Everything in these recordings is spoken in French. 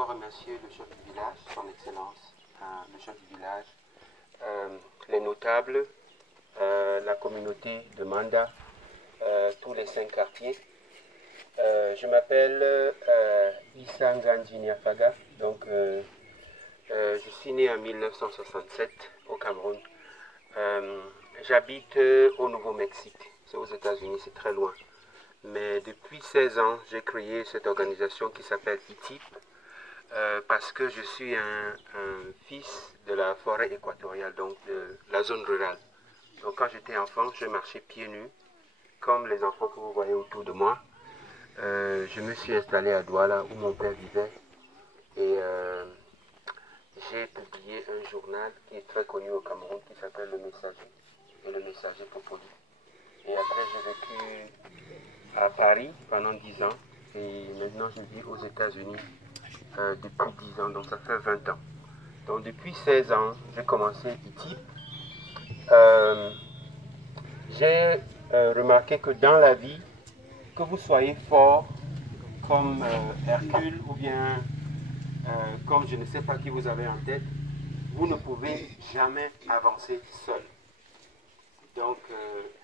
d'abord remercier le chef du village, son excellence, le chef du village, les notables, la communauté de Manda, tous les 5 quartiers. Je m'appelle Issa Ngandji Niafaga, donc je suis né en 1967 au Cameroun. J'habite au Nouveau-Mexique, c'est aux États-Unis, c'est très loin. Mais depuis 16 ans, j'ai créé cette organisation qui s'appelle ITIP parce que je suis un fils de la forêt équatoriale, donc de la zone rurale. Donc quand j'étais enfant, je marchais pieds nus, comme les enfants que vous voyez autour de moi. Je me suis installé à Douala où mon père vivait et j'ai publié un journal qui est très connu au Cameroun qui s'appelle Le Messager et Le Messager Popoli. Et après j'ai vécu à Paris pendant 10 ans et maintenant je vis aux États-Unis depuis 10 ans, donc ça fait 20 ans. Donc depuis 16 ans, j'ai commencé ITIP. J'ai remarqué que dans la vie, que vous soyez fort comme Hercule ou bien comme je ne sais pas qui vous avez en tête, vous ne pouvez jamais avancer seul. Donc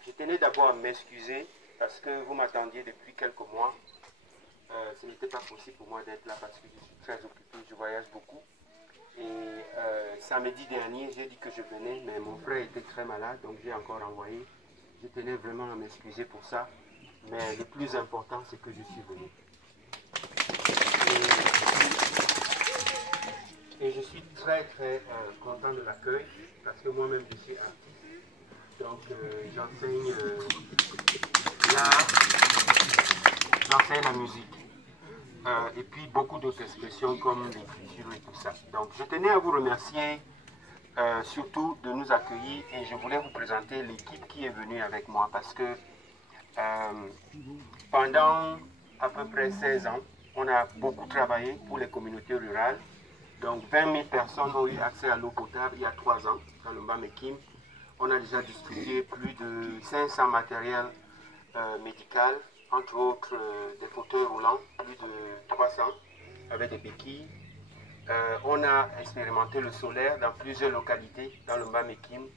je tenais d'abord à m'excuser parce que vous m'attendiez depuis quelques mois. Ce n'était pas possible pour moi d'être là parce que je suis très occupé, je voyage beaucoup. Et samedi dernier, j'ai dit que je venais, mais mon frère était très malade, donc j'ai encore envoyé. Je tenais vraiment à m'excuser pour ça. Mais le plus important, c'est que je suis venu. Et je suis très content de l'accueil, parce que moi-même je suis artiste. Donc j'enseigne l'art, j'enseigne la musique. Et puis beaucoup d'autres expressions comme l'écriture et tout ça. Donc je tenais à vous remercier surtout de nous accueillir et je voulais vous présenter l'équipe qui est venue avec moi parce que pendant à peu près 16 ans, on a beaucoup travaillé pour les communautés rurales. Donc 20 000 personnes ont eu accès à l'eau potable il y a 3 ans dans le Mbamekime. On a déjà distribué plus de 500 matériels médicaux, entre autres des fauteuils roulants, plus de 300 avec des béquilles. On a expérimenté le solaire dans plusieurs localités dans le Mbamekime